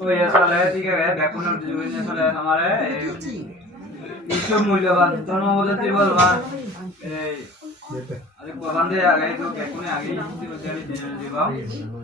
तो ये साल है ठीक है बैकुन अब जो ये साल है हमारे ईश्वर मूल्यवान दोनों बोलते थे बोल वाह अरे बंदे आ गए तो बैकुन आ गई तो चली जाएगी बाप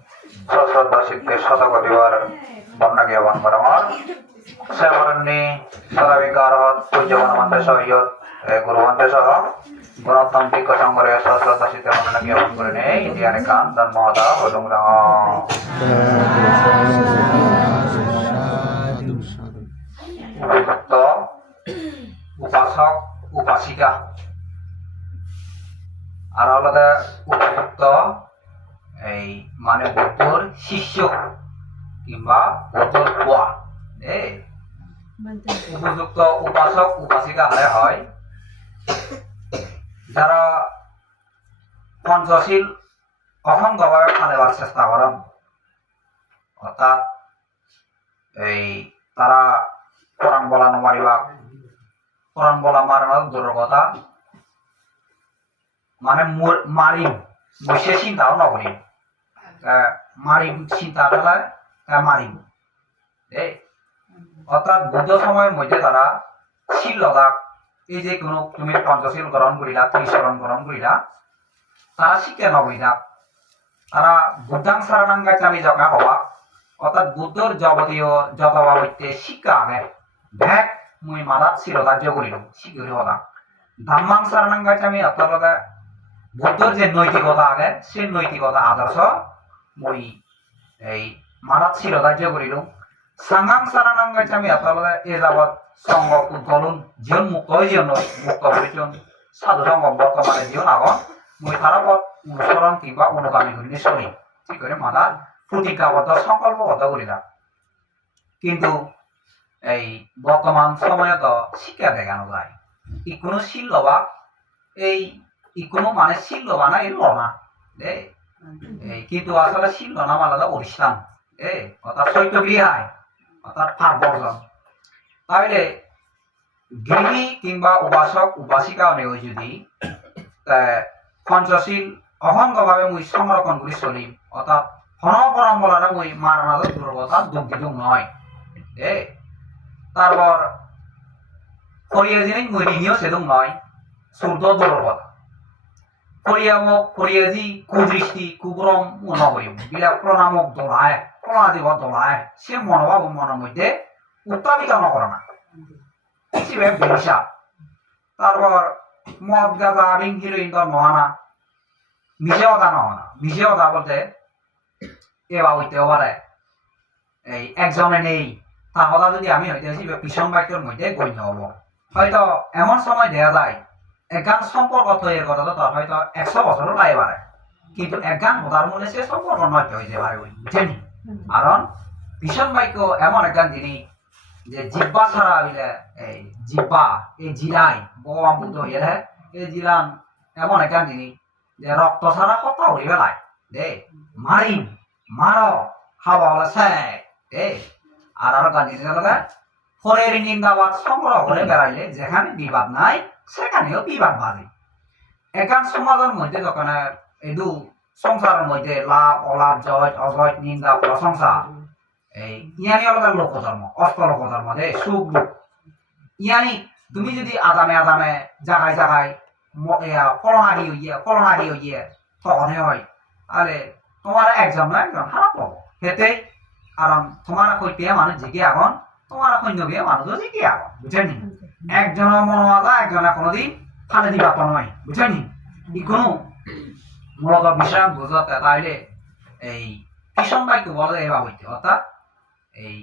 সশ্রদ্ধ সিদ্ধের শতকটিবার বন্যা জ্ঞাপন পরমর সে বরণ্যে সদাবিকার পূজ্যমান মন্ত্রে সহিয়ত গুরুমন্ত্রে সহ গুণতান্ত্রিক সংগ্রহে সশ্রদ্ধ সিদ্ধের বর্ণনা জ্ঞাপন করে নেই। ইন্ডিয়ানে কান হতা হলুম উপযুক্ত উপাসক, উপাসিকা। আর আলাদা উপযুক্ত এই মানে বুদ্ধর শিষ্য কিংবা বুদ্ধর পোয়া উপযুক্ত উপাসক, উপাসিকা হলে হয়। যারা পঞ্চশীল অসংখ্যভাবে ফালেবার চেষ্টা করেন। অর্থাৎ এই তারা কোরআন বলা নমারিবা, কোরআন বলা মারানোর দূরের কথা। মানে মোর- বসে চিন্তাও নকরিম পেলে মারিম এই, অর্থাৎ বুদ্ধ সময়ের মধ্যে তারা শিল লগাক এই যে কোনো তুমি পঞ্চশীল গ্রহণ করিলা ত্রিশরণ গ্রহণ করিলা, তারা শিখে নবইলা তারা বুদ্ধাং সারানাঙ্গাচামি জগা হওয়া, অর্থাৎ বুদ্ধর শিক্ষা মুই হলা। ধাম্মাং সারানাঙ্গাচামি অর্থাৎ বুদ্ধর যে নৈতিকতা আগে সেই নৈতিকতা আদর্শ মই এই মারাত ছিল রাজ্য করিল সাঙ্গাং সারানাঙ্গাচামি অর্থাৎ এ যাবৎ সঙ্গ উদ্গলন জীবন মুক্ত হয়ে জীবন মুক্ত হয়েছেন সাধু সঙ্গ বর্তমানে জীবন আগন মই তারা পথ অনুসরণ কিংবা অনুগামী করিলে চলি। ঠিক করে মাদা প্রতিজ্ঞাবদ্ধ সংকল্পবদ্ধ করিলা কিন্তু এই বর্তমান সময়ত শিক্ষা দেখানো যায় ই কোনো শিল লবা, এই ই কোনো মানে শিল লবা না এই লনা কিন্তু আসলে শিল লনা মালাদা অনুষ্ঠান এ অর্থাৎ সত্য গৃহায় অর্থাৎ ফার বর্জন তাহলে গৃহী কিংবা উপাসক, উপাসিকা নেও যদি পঞ্চশীল অহংভাবে মুই সংরক্ষণ করে চলিম অর্থাৎ হন পরম্পরাটা মুই মারানাদ দুর্বলতা দুঃখিত নয় এ তারপর ফরিয়া জিনিস মুই ঋণীয় সেদুম নয় সূর্য দুর্বলতা ফরিয়ামক ফরিয়াজি কুদৃষ্টি কুগ্রম নগরিম বিরাট প্রণামক দোলায় প্রণাদিব দোলায় সে মনোভাব মনের মধ্যে উত্তাপিত নকরে না শিবে বেশা তারপর মদ, গাঁজা রিং হিরোইন তো মহানা মিশে কথা নহনা। মিশে কথা বলতে এবার হইতেও পারে এই একজনে নেই। কথা যদি আমি হইতে আছি পিছন বাক্যের মধ্যে গণ্য হব। হয়তো এমন সময় দেয়া যায় একগান সম্পর্ক তৈরির কথা তো তার হয়তো একশো বছরও লাই পারে কিন্তু একগান হতার মূলে সে সম্পর্ক নষ্ট হইতে পারে ওই কারণ ভীষণ বাক্য এমন একগান জিনিস যে জিব্বা ছাড়া হইলে এই জিব্বা, এই জিরাই ভগবান বুদ্ধ হইলে, এই জিরান এমন একগান জিনিস যে রক্ত ছাড়া কথা উড়ি বেলায় দে, মারিম, মার, হাওয়া হলে স্যাক আর আরও গান জিনিস হলে ফরের নিন্দাবাদ সংগ্রহ করে বেড়াইলে যেখানে বিবাদ নাই সেখানেও বিবাদ বাজে। একান সমাজের মধ্যে যখন এদু সংসারের মধ্যে লাভ, অলাভ, জয়, অজয়, নিন্দা, প্রশংসা, এই ইয়ানি আলাদা লোক ধর্ম অষ্ট লোক ধর্ম সুখ দুঃখ। ইয়ানি, তুমি যদি আদামে আদামে জাগায় জাগায় কলনারি হইয়ে কলনারি হইয়ে তখনই হয়, তাহলে তোমার একজন না একজন খারাপ পাবো সেতে কারণ তোমার কইতে মানুষ জিগে এখন তোমার সৈন্য বিয়ে মানুষও জিগে এখন বুঝেনি একজনের মন মাজা একজনে কোনোদিন ফালে দিবা তো নয় বুঝেনি ই কোনো মূলত বিষয় বুঝতে তাইলে এই কিষণ বাক্য বলে এবার হইতে অর্থাৎ এই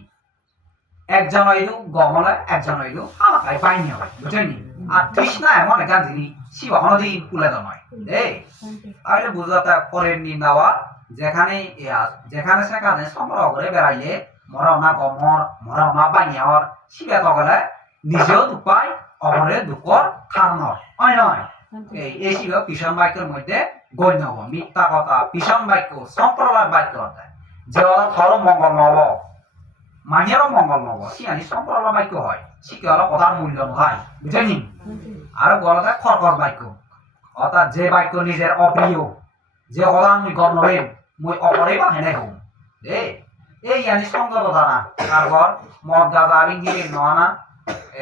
একজন হইলু গমলে একজন হইলু আমাকাই পাইনি হবে বুঝেনি আর তৃষ্ণা এমন একটা জিনিস শিব হনদি কুলে তো নয় এই তাহলে বুঝতে পরের নিন্দাওয়া যেখানে ইয়া যেখানে সেখানে সংগ্রহ করে বেড়াইলে মরা না গমর মরা না বানিয়ার শিবে তগলে নিজেও দুঃখ পায় অপরে দুঃখর কারণ হয় নয় এই এই শিব পিছন বাক্যের মধ্যে গণ্য হব। মিথ্যা কথা পিছন বাক্য সম্প্রদায় বাক্য অর্থাৎ যে থর মঙ্গল নব মানিয়ারও মঙ্গল নব সিয়ানি সম্প্রদায় বাক্য হয়। শিখে হলো কথার মূল্য নয় বুঝেনি আর গলাতে খরকর বাক্য। অর্থাৎ যে বাক্য নিজের অপ্রিয় যে কথা আমি গম নবেন মুই অপরে বাহিনে হম? দে এই ইয়ানি সঙ্গত দ্বারা তারপর মদ আমি বিঙ্গিরি নয়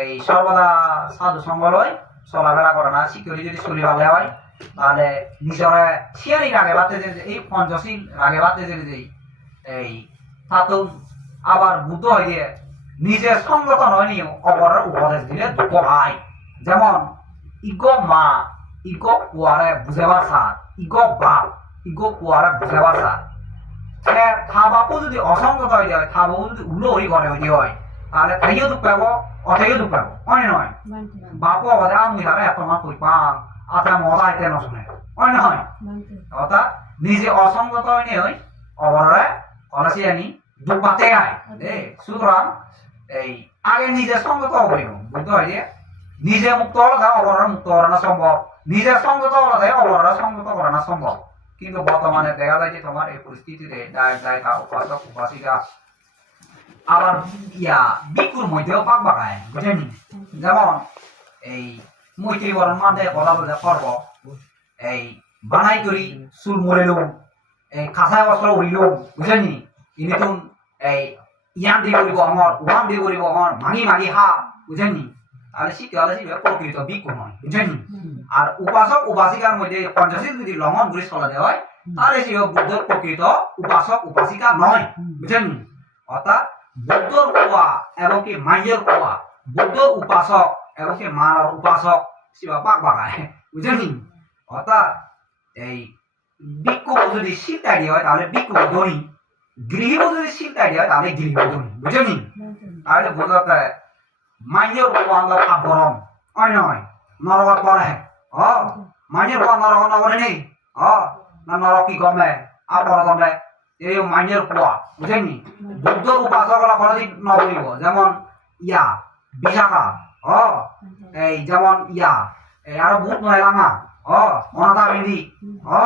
এই সর্বদা সাধু সঙ্গ লয় চলাফেরা করে না, সিকিউরিটি যদি চলি ভালে হয়, তাহলে নিজরে সিয়ারি রাগে বাতে যে এই পঞ্চশীল রাগে বাতে যে এই তাতো আবার বুদ্ধ হয়ে দিয়ে নিজের নয় নিয়েও অপরের উপদেশ দিলে দুঃখ ভাই যেমন, ইগো মা, ইগো কুয়ারে বুঝেবার সার, ইগো বাপ, ইগো কুয়ারে বুঝেবার সার। সে থাবাপো যদি অসঙ্গত হয়ে যায় থাবাপো যদি উলো হয়ে ঘরে হয়ে হয়, তাহলে তাইও দুঃখ পাবো। অথাইও দুঃখ পাবো হয় নয় বাপও অবদা আমি তারা এত মা কই পাং আতা মজা এতে নশুনে হয় নহয় অর্থাৎ নিজে অসঙ্গত হয়নি হই অবরে কলেসি আনি দুঃখ পাতে আয় দে সুতরাং এই আগে নিজে সঙ্গত করিব বুঝতে হয় যে? নিজে মুক্ত হলে তা অবরণ মুক্ত করানো সম্ভব নিজে সঙ্গত হলে তাই অবরণ সঙ্গত করানো সম্ভব কিন্তু বর্তমানে দেখা যায় যে তোমার এই পরিস্থিতিতে দায় তা উপাসক উপাসিকা আবার ইয়া বিকুর মধ্যেও পাক বাগায় বুঝেনি যেমন এই মৈত্রী বরণ মাঝে কথা বলতে পারব এই বানাই করি চুল মরিলুম এই বস্ত্র উৰিলুম বুঝেনি কিন্তু এই ইয়ান দি কৰিব আমার ওয়ান দি কৰিব আমার ভাঙি ভাঙি হা বুঝেনি তাহলে শিখতে হলে শিখবে প্রকৃত বিকু নয় বুঝেনি আর উপাসক উপাসিকার মধ্যে পঞ্চশীল যদি লঙ্ঘন করে চলাতে হয় তাহলে সে বুদ্ধ প্রকৃত উপাসক উপাসিকা নয় বুঝেন অর্থাৎ বুদ্ধর কোয়া এবং কি মাইয়ের কোয়া বুদ্ধ উপাসক এবং কি মার উপাসক শিবা পাক বাগায়। বুঝেন অর্থাৎ এই বিক্ষু যদি দিয়ে হয়, তাহলে বিক্ষু ধনী গৃহ যদি দিয়ে হয়, তাহলে গৃহ ধনী বুঝেন তাহলে বোঝাতে মাইয়ের কোয়া আমরা গরম হয় নয় নরকত পড়ে অ মাইয়ের কোয়া নরক নগরে নেই অ, না নরকি গমে? আপর গমে। এই মাইয়ের কোয়া বুঝেননি বুদ্ধর উপাসকরা কোনোদিন নবলিব যেমন ইয়া, বিশাখা এই যেমন ইয়া আরও বহুত নয় রাঙা বিধি অ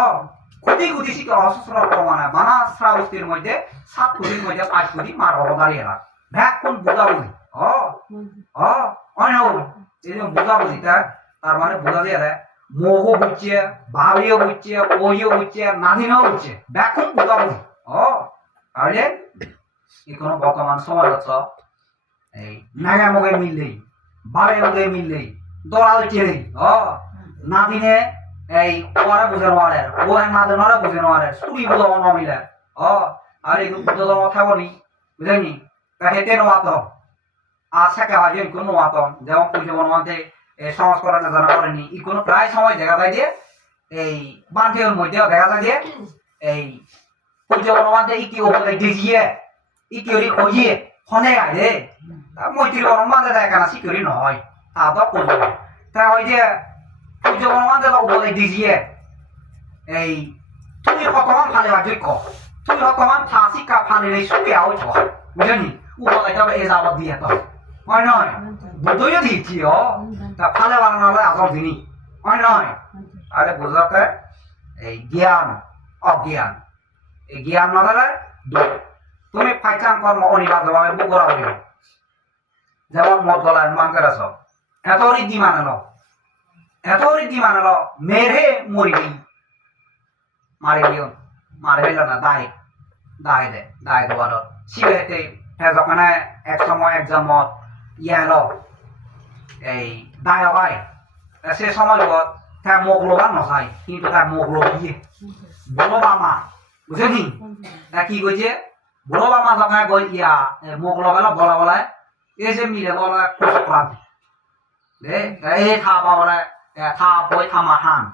কোটি কোটি শিখে অসুস্থ মানে বানা শ্রাবস্তির মধ্যে সাত কোটির মধ্যে পাঁচ কোটি মার অবদারি এরা ভ্যাক কোন বোঝা বুঝি অ অ অন্য এই যে বোঝা বুঝি তার মানে বোঝা দিয়ে দেয় মোহও বুঝছে, ভাবিও বুঝছে ওইও বুঝছে নাদিনও বুঝছে। ব্যাকুম বোঝা বুঝি ও তাহলে এখনও বর্তমান সমাজ হচ্ছে এই নাগা মগে মিললেই বারে মগে মিললেই দলাল চেড়ে ও। নাদিনে এই ওরা বুঝে নোয়ারে ও না দেনারে বুঝে নোয়ারে সুরি বুঝো ন মিলে, ও। আর এই বুঝো তো কথা বলি বুঝেনি তা সময় দেখা যায় যে, এই বান্ধের মধ্যেও দেখা যায় যে, এই বনমাতে ইকি ওপরে গেজিয়ে ইকি ওরি খজিয়ে হনে আইরে মৈত্রী বনমাতে দেখা না সিকিউরি নহয় তা তো পুজো তা ওই যে বনমাতে ওপরে গেজিয়ে এই তুমি কতমান ফালে যোগ্য তুমি কতমান ফাঁসি কা ফালে এই সুখে আও ছ বুঝলি উপরে তবে এ যাবত দিয়ে তো হয় নয় বুদ্ধইও দিচ্ছি ও তা ফালে বানানো হলে আসল জিনিস হয় নয় তাহলে বোঝাতে এই জ্ঞান অজ্ঞান। জ্ঞান না থাকলে দুঃখ তুমি ফাইচান কর্ম অনিবার্যভাবে বুকরা হইব যেমন মদ গলায় মাংকের আস এত রীতি মানে লো। এত রীতি মানে লো, মেরে মরিবি। মারি দিও। মারি দিল না, দায়। দায় দে, দায় দেওয়ার সিবেতে যখন এক সময় একজামত ইয়ালো এই দায় হয় সে সময় তার মুখ লোবা নচাই কিন্তু তার মুখ লবিয়ে। বড় বামা বুঝলি তা কি কইছে? বড় বামা যখন গই ইয়া মুখ লগাল বলা বলায়। এই যে মিলে বলা কুসক রাখি দে এই থা পাবলে থা বই থামা হান।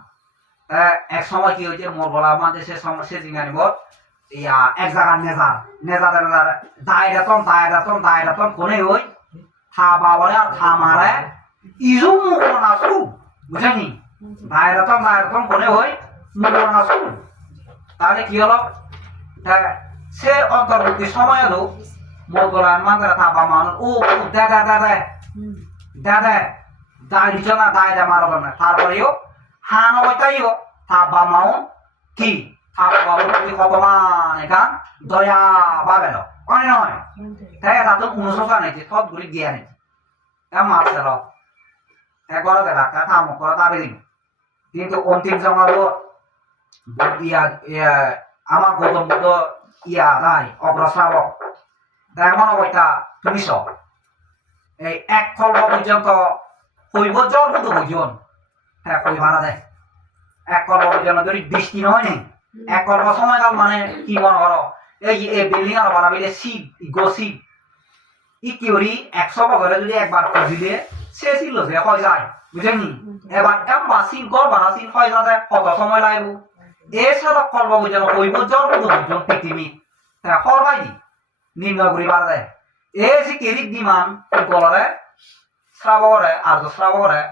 এক সময় কি হয়েছে মোর গলা মাঝে সে সময় সে জিঙ্গানি বল ইয়া এক জায়গা নেজা নেজা নেজা দায় রাতম দায় রাতম দায় রাতম কোনে ওই? থা পাবলে আর থা মারে ইজু মুখো নাচু বুঝেনি? ভাইরতম ভাইরতম কোনে হই মুখো নাচু তাহলে কি হলো? হ্যাঁ সে অন্তর্বর্তী সময় হলো মোগলার মাত্রা থাবা মানুষ ও ও, দে দে দে দে। দে দে। দায় দিছ না দায় দে মারব না তারপরেও হান অবতাইও থাবা মাও কি? দয়া বাবেল অনে নয়। তাই তাতে অনুশোচনা নেই থত গুলি গিয়া তা মারছে র দেখা তা থাম করা দাবি কিন্তু অন্তিম ইয়া আমার গৌতম বুদ্ধ ইয়া নাই অগ্রশ্রাবক এমন অবস্থা, তুমি সব এই এক কল্প পর্যন্ত মতো বুঝুন হ্যাঁ কই দেয় এক পর্যন্ত যদি বৃষ্টি নি, এক সময়কাল মানে কি মনে করো এই এই বিল্ডিং আর বানাবিলে শিব গসিব ই কি করি একশো বছরে যদি একবার খুঁজিলে, সে ছিল যে যায়। বুঝেনি এবার এমবা সিন কর বানা সিন হয় যাতে কত সময় লাগবে? এছাড়া হইব জল মতো বুঝুন পৃথিবী হরবাই দি নিম্ন ঘুরি বার দেয় এই যে কেরিক দিমান গলরে শ্রাবরে আর শ্রাবরে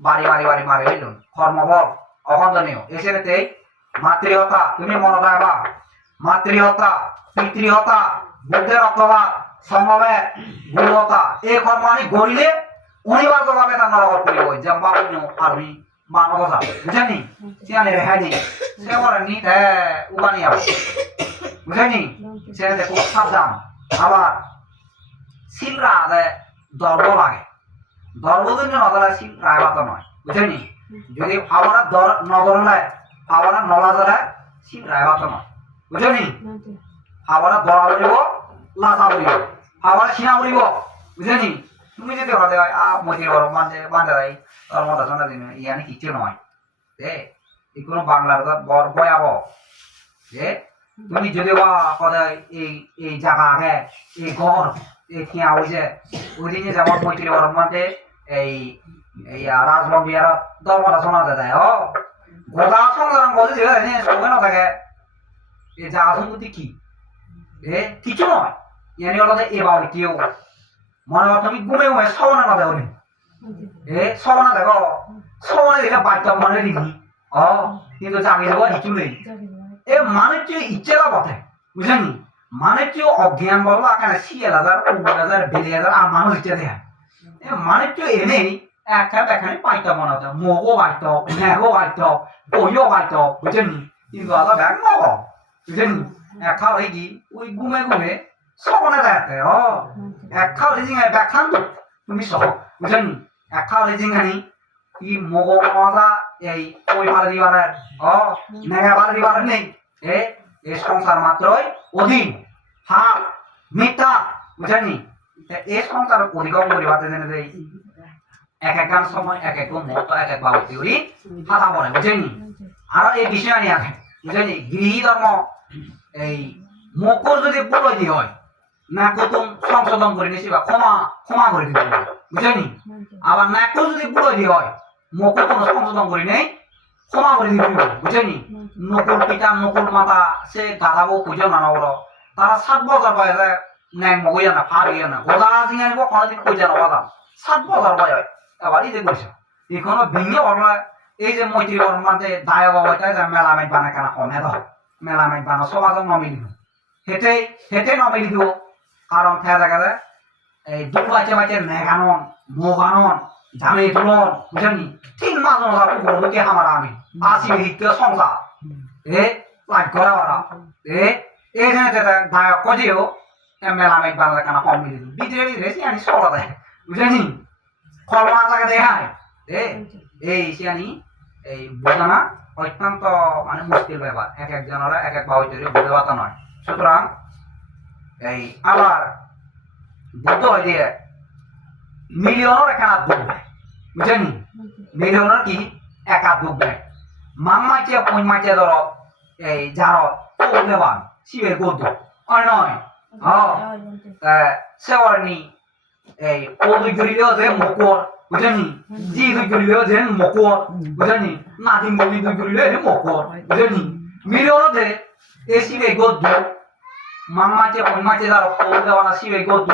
বাড়ি বাড়ি বাড়ি মারি হইলুন কর্মবল অখণ্ডনীয় এসেতে মাতৃহতা, তুমি মনে রাখবা মাতৃহতা, পিতৃহতা বুদ্ধের অথবা সমবেত গুরুহতা এই কর্ম আমি গড়িলে অনিবার্যভাবে তার নরগত করিব যেমন বাবুন্য আর আমি মানবতা বুঝেনি সিয়ানে রেহাই নেই সে বলে নি উবানি দেখো সাবধান। আবার আদায় দর্ব লাগে। দর্ব কিন্তু নগরে সিল রায়বাত নয়। বুঝেনি যদি আমরা দর নগরলে আমরা নলা ধরে সিল রায়বাত নয়। বুঝেনি আমরা দরা বলিব, লাজা বলিব। আমরা সিনা বলিব। বুঝেনি তুমি যদি হতে হয় আ গরম বান্ধে বান্ধে দেয় তোর মতো শোনা দিন ইয়ানি কিচ্ছু নয় এ এই কোনো বাংলার বড় ভয়াবহ যে তুমি যদি বা এই এই জায়গা আগে এই ঘর এই থিয়া হয়েছে ওই দিনে যেমন গরম মাঝে এই এই রাজবন বিয়ার দরবারা শোনা দেয় ও গোটা সংগ্রাম করে যে সঙ্গে না থাকে এই জায়গা সম্পত্তি কি? এ কিছু নয় ইয়ানি হলো এ বাড়িতেও মনে হয় তুমি ঘুমে ঘুমে সবনা না দেও এ সবনা দেখো। সবনা দেখে বাচ্চা মানে দিবি? ও কিন্তু জানি দেবো কিছু নেই এ মানে যে ইচ্ছেলা কথা। বুঝলেনি মানে যে অজ্ঞান বলো আকানে সিএল হাজার উগ্র হাজার বেলে হাজার আর মানুষ ইচ্ছে দেখা এ মানে যে এনেই একটা দেখানি পাইতা মনে হতো মগও পাইত মেঘও পাইত বইও পাইত বুঝলেনি কিন্তু আলাদা ব্যাগ নব বুঝলেনি একটা হয়ে কি, ওই ঘুমে ঘুমে সবনে দেখাতে ও একটা জিঙে ব্যাখ্যান তুমি সহ বুঝলেনি হলে জিঙানি ই মগো মজা এই ওই পারে দিবারের ও নেগা পারে দিবারের নেই। এ এ সংসার মাত্রই অধীন। হাত মিথ্যা বুঝেনি এ সংসার অধিকম পরিবারে জেনে দেই এক এক গান সময়, এক এক মত, এক এক বাবু তিউরি বলে বুঝেনি আরও এই বিষয় নিয়ে বুঝেনি গৃহী ধর্ম, এই মকর যদি পলজি হয় না সংশোধন করে নিছি বা ক্ষমা ক্ষমা করে দিতে। বুঝেনি? আবার নাকল যদি পলজি হয় মকর কোনো সংশোধন করি নেই, ক্ষমা করে দিতে। বুঝেনি? নকুল পিতা, নকুল মাতা, সে গাধাবো পুজো নানা বড় তারা সাত বছর বয়সে ন্যাং মগুয়া না ফার গিয়ে না। গোদা সিং আনিব কোনোদিন কই জানো বাদাম। সাত বছর বয়স এবার এই যে কইছ, এখনও ভিঙে বলনা এই যে মৈত্রী বর্মাতে দায় বাবাটা যে মেলামেট বানা কেনা? কমে দাও মেলামেট বানা সমাজক নমিলি হেঁটে হেঁটে নমিলি দিব কারণ খেয়া দেখা যায় এই দু বাচ্চা বাচ্চা নেগানন মোগানন জামে বুঝেনি তিন মাস নজার গরুকে আমার আমি আসি হিত্য সংসার। এ লাগ করা ওরা। এ এই যে যেটা দায়ক কজিও মেলামেট বাংলা কানা কম মিলি বিদ্রেরি রেসি আনি সরা দেয়। বুঝেনি কলমা জায়গা দেখায়। এ, এই সিয়ানি এই বোঝানা অত্যন্ত মানে মুশকিল ব্যাপার। এক একজনের এক এক বাবু চুরি বুঝে পাতা নয়। সুতরাং এই, আবার বুদ্ধ হয় দিয়ে মিলিয়নের এখানে দুঃখ দেয়। বুঝেনি মিলিয়নের কি? এক হাত দেয়। মান মাইছে পই মাইছে ধর, এই যার দেবান, শিবের গদ্য। হয় নয়? এই, ও দুই গরিলেও যে মকর বুঝেনি জি দুই গরিলেও যে মকর বুঝেনি নাদিম বলি দুই যে মকর বুঝেনি মিলিয়নতে এই শিবের গদ্য পই মাইছে যার ও দেওয়ানা শিবের গদ্য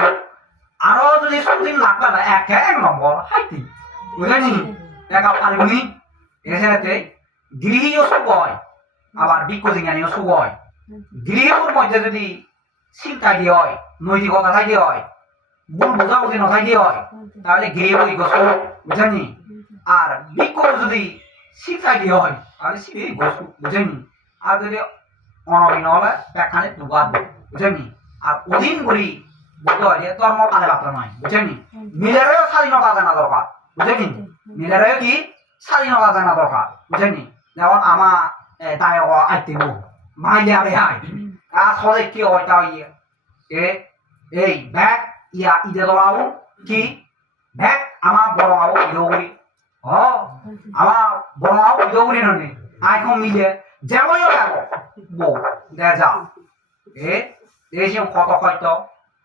আরও যদি সুদিন লাগবে না, এক এক নম্বর হাইতি। বুঝলেনি একা পারিবনি? এসে গৃহীও সুখ হয়, আবার বিজ্ঞানীও সুখ হয়। গৃহীর মধ্যে যদি চিন্তা দিয়ে হয় নৈতিকতা থাকে হয় ভুল বোঝাবুঝি নথাকে হয়, তাহলে গৃহ বই গোস বুঝেনি? আর বিজ্ঞ যদি শিক্ষা দিয়ে হয়, তাহলে সে গোস বুঝেনি? আর যদি অনবিন হলে ব্যাখ্যানে দুবার বুঝেনি আর অধীন করি বুঝতে পারি ধর্ম পালে বার্তা নয় বুঝেনি মিলেরও স্বাধীনতা জানা দরকার, বুঝেনি মিলেরও কি স্বাধীনতা জানা দরকার, বুঝেনি যেমন আমার দায়ক আইতে মাইলে রেহাই আসলে কি ওইটা ইয়ে? এ, এই ব্যাগ, ইয়া ইদে দলাও, কি? ব্যাগ আমার বড় আবো ইদৌরি ও আমার বড় আবো ইদৌরি ননে আইখন মিলে। যেমন যাব বউ দেখা এ এই যে কত কত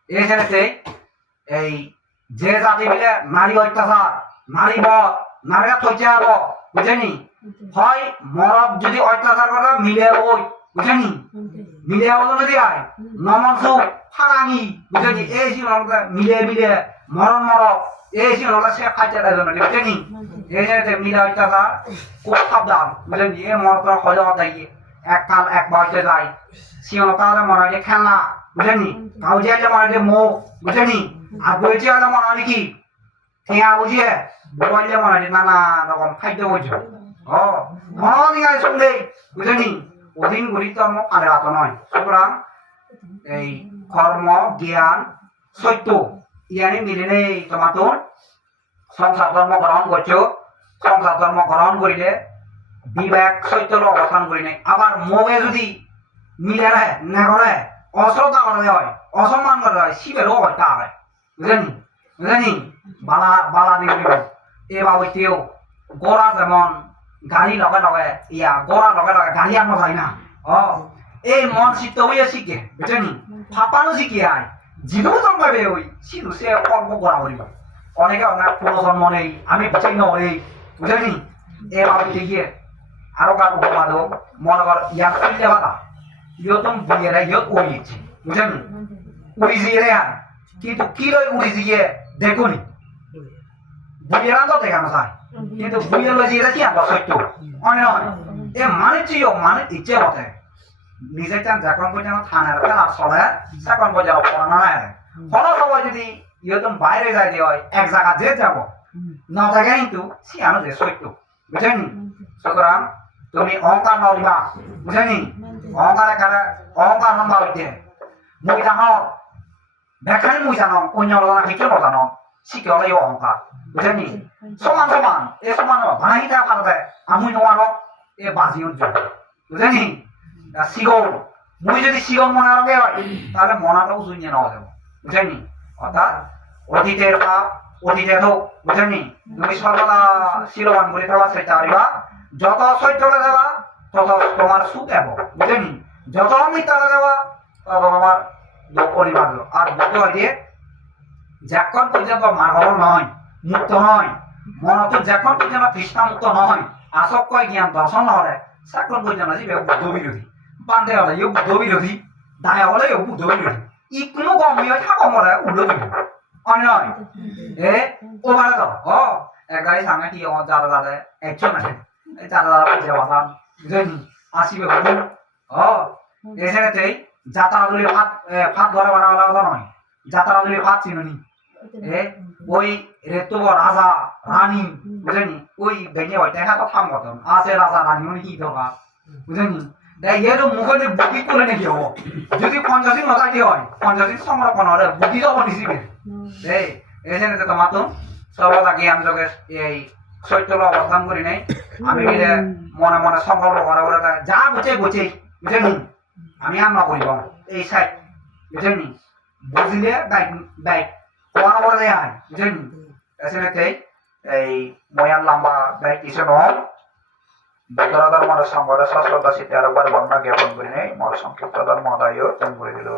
এখানেতে এই যে জাতি মিলে নারী অত্যাচার নারী বধ নারীরা থইতে হব, বুঝেনি? হয় মরদ যদি অত্যাচার করে মিলে ওই বুঝেনি? মিলে হলো যদি আয়। নমন সুখ ফারাঙি বুঝেনি? এই মিলে মিলে মরণ মর এই ছিল আমরা সে দেয় জন্য বুঝেনি এই যে মিলে অত্যাচার খুব সাবধান। বুঝেনি এ মরত হজা দাইয়ে। এক কাল এক বাড়িতে যায় সিও তাহলে হয় যে খেলনা। বুঝেনি কাউজি আলে মনে হয় যে মুখ। বুঝেনি আর বইছে মনে হয় কি? ঠেয়া বুঝিয়ে যে নানা রকম খাদ্য বুঝো ও হয় শুনলে। বুঝেনি অধীন গুরিতর্ম কালে রাত নয়। সুতরাং এই কর্ম, জ্ঞান, সত্য ইয়ানি মিলিলে তোমার সংসার ধর্ম গ্রহণ করছ সংসার ধর্ম গ্রহণ করিলে বিবেক সত্যর অবস্থান করি নাই। আবার মোগে যদি মিলে রায় না করে অশ্রদ্ধা করে হয় অসম্মান করে হয় শিবেরও হত্যা হয় বুঝলেনি বুঝলেনি বালা বালা দিবি এ বাবুতেও গোড়া যেমন গাড়ি লগে লগে, ইয়া গোড়া লগে লগে গাড়ি আনো যায় না। ও এই মন চিত্ত হইয়া শিখে বুঝলেনি ফাপানো শিখে আয় জন্মাবে ওই সিধু সে কর্ম করা করিব অনেকে অনেক পুরো জন্ম নেই, আমি বিচাই নই বুঝলেনি এ বাবুতে গিয়ে আরও কারও বাবাদো মনে কর ইয়ার ফিরলে বাদা ইয়ো তুমি বিয়েরা ইয়ো বুঝলেন উড়ি রে কিন্তু কি লই উড়ি দিয়ে দেখুনি? বুয়েরা তো দেখানো চায় কিন্তু বুয়ের লই দিয়ে কি আমরা সত্য? এ মানে চিও মানে ইচ্ছে হতে নিজে চান যখন পর্যন্ত থানার খেলা চলে তখন পর্যন্ত পড়ানো নাই হলো সবাই যদি ইয়ে তুমি বাইরে যাই দিয়ে হয়, এক জায়গা যে যাব, না থাকে কিন্তু সিয়ানো যে সত্য। বুঝেনি সুতরাং তুমি অহংকার নদিবা বুঝেনি অহংকার এখানে, অহংকার নম্বা হইতে মুই জানো দেখানি মুই জানো অন্য লগা কিছু নজানো শিখে হলে? অহংকার। বুঝেনি সমান সমান এ সমান দেওয়া পারবে আমি নোয়ানো এ বাজি উজ্জ্বল। বুঝেনি মুই যদি মনে তাহলে মনাটাও নেওয়া যাবে বুঝেনি অর্থাৎ অতীতের পাপ, অতীতে হোক বুঝেনি তুমি সর্বদা শিলবান করে থাকা সেটা আরিবা যত সত্যটা দেওয়া তত তোমার সুখ দেব বুঝেনি যত মিথ্যাটা দেওয়া তত তোমার অনিবার্য আর বুঝতে হয় যে যখন পর্যন্ত মাগল নয়, মুক্ত নয়, মনত যখন পর্যন্ত তৃষ্ণা মুক্ত নয়, আসক্ত জ্ঞান দর্শন নহলে, সাকন পর্যন্ত যে বুদ্ধ বান্ধে হলে ইয়ে বুদ্ধ বিরোধী দায় হলে ইয়ে বুদ্ধ বিরোধী ই কোনো গমিয়ে থাকো মরে উল্লো বিরোধী অন্য নয় এ ও মানে তো 어 একগাড়ি সামনে কি 어 যারা যারা একজন আছে এই যারা যারা বুঝে বাসান বুঝেনি আসিবে ভাবু 어 এখানেতে যাত্রাগুলি ভাত ভাত ঘরে বানা আলাদা নয় যাত্রাগুলি ভাত চিনুনি এ ওই রেতো রাজা রানী বুঝেনি ওই ভেঙে ওই দেখা তো থাম কত আছে রাজা রানী মানে কি দরকার বুঝেনি দেখ এর মুখে যে বুকি করে নাকি হব? যদি পঞ্চাশিন নথাকি হয় পঞ্চাশিন সংরক্ষণ হলে বুকি যাব নিছিবে এই এখানে তো তোমার তো সর্বদা জ্ঞান যোগের এই চৈত্র অবস্থান করি নাই। আমি মনে মনে সংকল্প করে করে যা বুঝে বুঝে বুঝেনি আমি আর নকরিব এই সাইড বুঝেনি বুঝিলে বাইক বাইক কোয়া করে দেয় আয় বুঝেনি এসে এই ময়ার লম্বা বাইক কিছু নয় বিতরদার মনে সংবাদে সশ্রদ্ধা শীতে আরেকবার বর্ণনা জ্ঞাপন করি নেই মর সংক্ষিপ্ত ধর্ম আদায় করে দিল।